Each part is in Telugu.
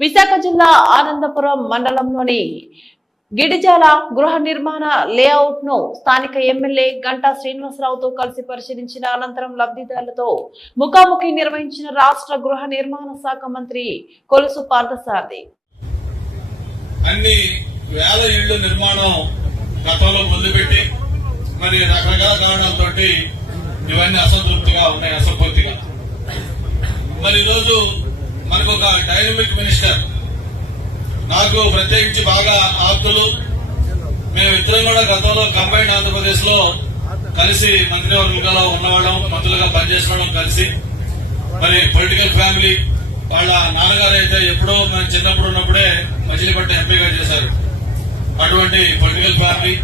విశాఖ జిల్లా ఆనందపురం మండలంలోని గిడిజాల గృహ నిర్మాణ లేఅవుట్ ను స్థానిక ఎమ్మెల్యే గంటా శ్రీనివాసరావుతో కలిసి పరిశీలించిన అనంతరం లబ్ధిదారులతో ముఖాముఖి నిర్వహించిన రాష్ట్ర గృహ నిర్మాణ శాఖ మంత్రి కొలుసు పార్థసారథి. అన్ని వేల ఇళ్ల నిర్మాణం గతంలో మొదలుపెట్టి మరి రకరకాల కారణాలతో ఇవన్నీ అసంతృప్తిగా ఉన్నాయి, అసంపూర్తిగా. మరి ఈరోజు మనకు ఒక డైనమిక్ మినిస్టర్, నాకు ప్రత్యేకించి బాగా ఆప్తులు, మేమిద్దరం కూడా గతంలో కంబైన్డ్ ఆంధ్రప్రదేశ్ లో కలిసి మంత్రివర్గంలో ఉన్నవాళ్ళం, మంత్రులుగా పనిచేసిన కలిసి. మరి పొలిటికల్ ఫ్యామిలీ, వాళ్ళ నాన్నగారు అయితే ఎప్పుడో మనం చిన్నప్పుడు ఉన్నప్పుడే మచిలీపట్నం ఎంపీగా చేశారు. అటువంటి పొలిటికల్ ఫ్యామిలీ,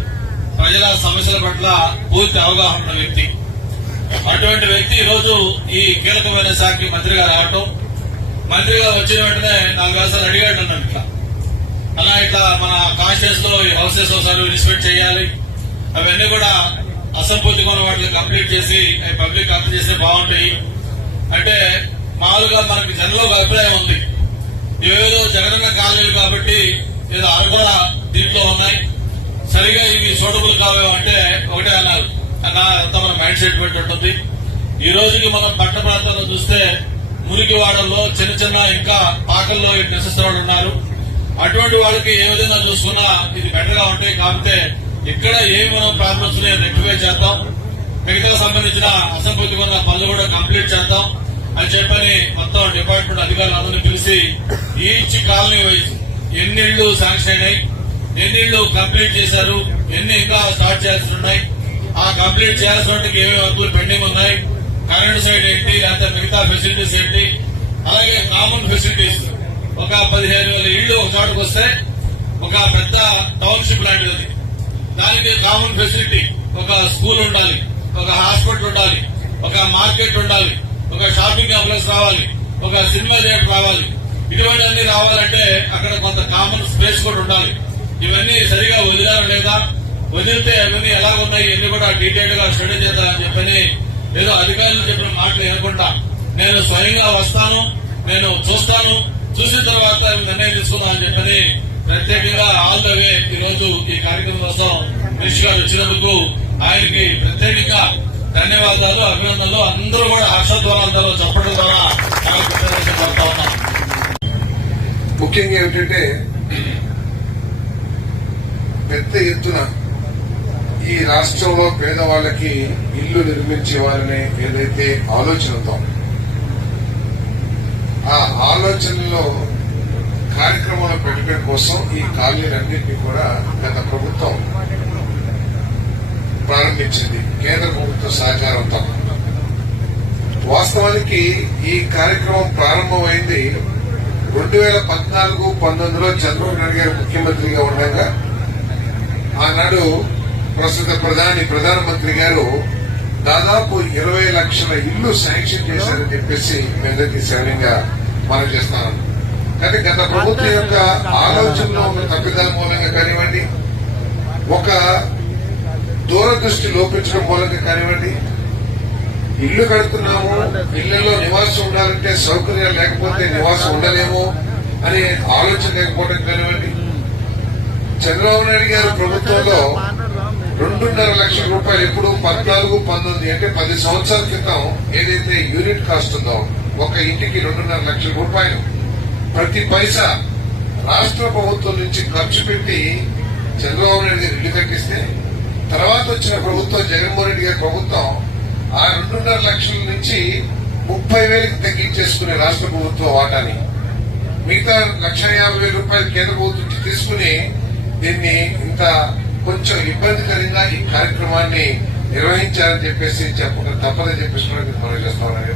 ప్రజల సమస్యల పట్ల పూర్తి అవగాహన ఉన్న వ్యక్తి. అటువంటి వ్యక్తి ఈరోజు ఈ కీలకమైన శాఖకి మంత్రిగా రావటం, మంత్రిగా వచ్చిన వెంటనే 4 వేసాలు అడిగాడు అన్నట్ల. ఇట్లా మన కాన్స్టిట్యూన్స్ లో ఈ హౌసెస్ ఒకసారి ఇన్స్పెక్ట్ చేయాలి, అవన్నీ కూడా అసంపూర్తిగా ఉన్న వాటిని కంప్లీట్ చేసి పబ్లిక్ అర్థం చేస్తే బాగుంటాయి అంటే, మామూలుగా మనకి జనంలో ఒక అభిప్రాయం ఉంది, ఏదో జగనన్న కాలనీలు కాబట్టి ఏదో అరకొర దీంట్లో ఉన్నాయి, సరిగా ఇవి సూటబుల్ కావేమో అంటే ఒకటే అన్నారు. అంతా మన మైండ్ సెట్ పెట్టి ఉంటుంది. ఈ రోజుకి మనం పట్టణ ప్రాంతాల్లో చూస్తే మురికి వాడల్లో చిన్న చిన్న ఇంకా పాకల్లో నివసిస్తున్న ఉన్నారు. అటువంటి వాళ్ళకి ఏ విధంగా చూసుకున్నా ఇది బెటర్ గా ఉంటాయి. కాకపోతే ఇక్కడ ఏమి మనం ప్రాబ్లమ్స్ రెక్టిఫై చేద్దాం, మిగతా సంబంధించిన అసంపూర్తిగా ఉన్న పనులు కూడా కంప్లీట్ చేద్దాం అని చెప్పని మొత్తం డిపార్ట్మెంట్ అధికారులు అందరినీ పిలిచి ఈచ్ కాలనీ వైజ్ ఎన్ని ఇళ్లు శాంక్షన్ అయినాయి, ఎన్ని ఇళ్లు కంప్లీట్ చేశారు, ఎన్ని ఇంకా స్టార్ట్ చేయాల్సి ఉన్నాయి, ఆ కంప్లీట్ చేయాల్సిన వాటికి ఏమేమి వర్కులు పెండింగ్ ఉన్నాయి, కరెంట్ సైడ్ ఏంటి, లేకపోతే మిగతా ఫెసిలిటీస్ ఏంటి, అలాగే కామన్ ఫెసిలిటీస్ ఒక 15,000 ఇళ్లు ఒక చోటకు వస్తే ఒక పెద్ద టౌన్షిప్ లాంటిది, దానికి కామన్ ఫెసిలిటీ ఒక స్కూల్ ఉండాలి, ఒక హాస్పిటల్ ఉండాలి, ఒక మార్కెట్ ఉండాలి, ఒక షాపింగ్ కాంప్లెక్స్ రావాలి, ఒక సినిమా థియేటర్ రావాలి. ఇటువంటివన్నీ రావాలంటే అక్కడ కొంత కామన్ స్పేస్ కూడా ఉండాలి. ఇవన్నీ సరిగా వదిలారా లేదా, వదిలితే అవన్నీ ఎలాగున్నాయి ఇవన్నీ కూడా డీటెయిల్ గా స్టడీ చేద్దామని చెప్పని ఏదో అధికారులు చెప్పిన మాటలు వినకుండా నేను స్వయంగా వస్తాను, నేను చూస్తాను, చూసిన తర్వాత నిర్ణయం తీసుకుందామని చెప్పని ప్రత్యేకంగా ఆల్ ద వే ఈ రోజు ఈ కార్యక్రమం కోసం మినిస్టర్ గారు వచ్చినందుకు ఆయనకి ప్రత్యేకంగా ధన్యవాదాలు, అభినందనలు. అందరూ కూడా హర్షధ్వానాలతో చెప్పడం ద్వారా పడతా ఉన్నాం. ముఖ్యంగా ఏమిటంటే పెద్ద ఎత్తున ఈ రాష్ట్రంలో పేదవాళ్లకి ఇల్లు నిర్మించేవారనే ఏదైతే ఆలోచన ఉందో, ఆ ఆలోచనలో కార్యక్రమాలు పెట్టడం కోసం ఈ కాలనీలన్నింటినీ కూడా గత ప్రభుత్వం ప్రారంభించింది, కేంద్ర ప్రభుత్వ సహకారంతో. వాస్తవానికి ఈ కార్యక్రమం ప్రారంభమైంది 2014-19లో చంద్రబాబు నాయుడు గారు ముఖ్యమంత్రిగా ఉండగా ఆనాడు ప్రస్తుత ప్రధానమంత్రి గారు దాదాపు 20 లక్షల ఇళ్లు శాంక్షన్ చేశారని చెప్పేసి మేందరికీ సౌర్యంగా మనం చేస్తున్నాం. కానీ గత ప్రభుత్వం యొక్క ఆలోచనలో ఉన్న తప్పిదాల మూలంగా కానివ్వండి, ఒక దూరదృష్టి లోపించడం మూలంగా కానివ్వండి, ఇల్లు కడుతున్నాము, ఇళ్లలో నివాసం ఉండాలంటే సౌకర్యాలు లేకపోతే నివాసం ఉండలేము అనే ఆలోచన లేకపోవడం కానివ్వండి, చంద్రబాబు నాయుడు గారి ప్రభుత్వంలో 2.5 లక్షల రూపాయలు ఎప్పుడు 14-19 అంటే 10 సంవత్సరాల క్రితం ఏదైతే యూనిట్ కాస్ట్ ఉందో ఒక ఇంటికి 2.5 లక్షల రూపాయలు ప్రతి పైసా రాష్ట్ర ప్రభుత్వం నుంచి ఖర్చు పెట్టి చంద్రబాబు నాయుడు గారు ఇల్లు కట్టిస్తే, తర్వాత వచ్చిన ప్రభుత్వం జగన్మోహన్ రెడ్డి గారి ప్రభుత్వం ఆ 2.5 లక్షల నుంచి 30,000కి తగ్గించేసుకునే రాష్ట్ర ప్రభుత్వ వాటాని, మిగతా 1,50,000 రూపాయలు కేంద్ర ప్రభుత్వం నుంచి తీసుకుని దీన్ని ఇంత కొంచెం ఇబ్బందికరంగా ఈ కార్యక్రమాన్ని నిర్వహించాలని చెప్పేసి చెప్పక తప్పదని చెప్పేసి కూడా మీరు మనం చేస్తా ఉన్నారు.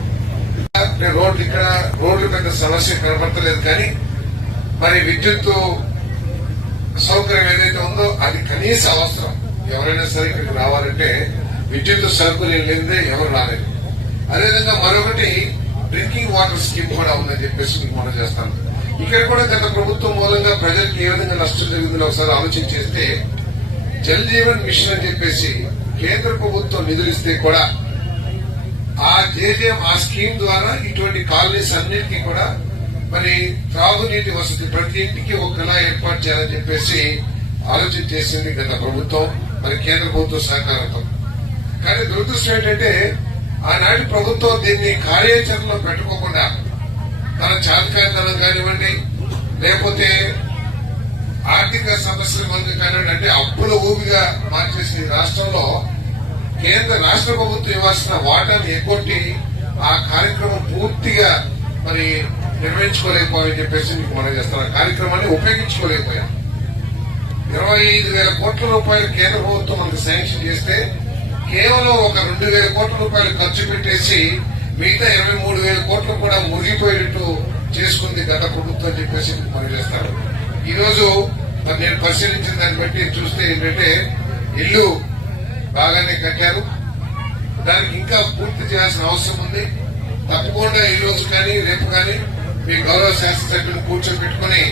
రోడ్లు ఇక్కడ రోడ్లు పెద్ద సమస్య కనబడతలేదు, కానీ మరి విద్యుత్ సౌకర్యం ఏదైతే ఉందో అది కనీస అవసరం. ఎవరైనా సరే ఇక్కడికి రావాలంటే విద్యుత్ సౌకర్యం లేదే ఎవరు రాలేదు. అదేవిధంగా మరొకటి డ్రింకింగ్ వాటర్ స్కీమ్ కూడా ఉందని చెప్పేసి మీకు మనం చేస్తాను. ఇక్కడ కూడా గత ప్రభుత్వం మూలంగా ప్రజలకు ఏ విధంగా నష్టం జరిగిందో ఒకసారి ఆలోచన చేస్తే, జల్ జీవన్ మిషన్ అని చెప్పేసి కేంద్ర ప్రభుత్వం నిధులు ఇస్తే కూడా ఆ జేజేఎం ఆ స్కీమ్ ద్వారా ఇటువంటి కాలనీస్ అన్నిటికీ కూడా మరి త్రాగునీటి వసతి ప్రతి ఇంటికి ఒకలా ఏర్పాటు చేయాలని చెప్పేసి ఆలోచన చేసింది గత ప్రభుత్వం, మరి కేంద్ర ప్రభుత్వ సహకారంతో. కానీ దురదృష్టం ఏంటంటే ఆనాటి ప్రభుత్వం దీన్ని కార్యాచరణలో పెట్టుకోకుండా తన చాతకాంతనం కానివ్వండి, లేకపోతే ఆర్థిక సమస్యల మంది కానివ్వండి, అంటే అప్పుల ఊబిగా మార్చేసిన రాష్ట్రంలో రాష్ట్ర ప్రభుత్వం ఇవ్వాల్సిన వాటాను ఎగ్గొట్టి ఆ కార్యక్రమం పూర్తిగా మరి నిర్వహించుకోలేకపోయామని చెప్పేసి మీకు మనం చేస్తాం. ఆ కార్యక్రమాన్ని ఉపయోగించుకోలేకపోయాం. 25,000 కోట్ల రూపాయలు కేంద్ర ప్రభుత్వం మనకు శాంక్షన్ చేస్తే కేవలం ఒక 2,000 కోట్ల రూపాయలు ఖర్చు పెట్టేసి మిగతా 23,000 కోట్లు కూడా మురిగిపోయేట్టు చేసుకుంది గత ప్రభుత్వం అని చెప్పేసి మనం చేస్తారు. ఈ రోజు నేను పరిశీలించిన దాన్ని బట్టి చూస్తే ఏంటంటే ఇల్లు బాగానే కట్టారు, దానికి ఇంకా పూర్తి చేయాల్సిన అవసరం ఉంది. తప్పకుండా ఈ రోజు కానీ రేపు కానీ మీ గౌరవ శాసనసభ్యులు కూర్చోబెట్టుకుని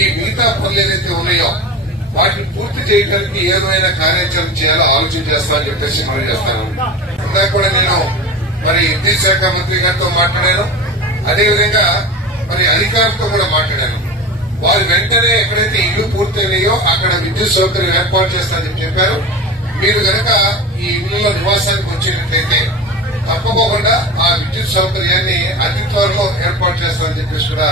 ఈ మిగతా పనులు ఏదైతే ఉన్నాయో వాటిని పూర్తి చేయడానికి ఏమైనా కార్యాచరణ చేయాలో ఆలోచన చేస్తామని చెప్పేసి మనం చేస్తాను. ఇందాక కూడా నేను మరి విద్యుత్ శాఖ మంత్రి గారితో మాట్లాడాను, అదేవిధంగా మరి అధికారులతో కూడా మాట్లాడాను. వారు వెంటనే ఎక్కడైతే ఇల్లు పూర్తయినాయో అక్కడ విద్యుత్ సౌకర్యం ఏర్పాటు చేస్తారని చెప్పారు. మీరు గనక ఈ ఇళ్లలో నివాసానికి వచ్చేటట్లయితే తప్పకుండా ఆ విద్యుత్ సౌకర్యాన్ని అతి త్వరలో ఏర్పాటు చేస్తారని చెప్పేసి కూడా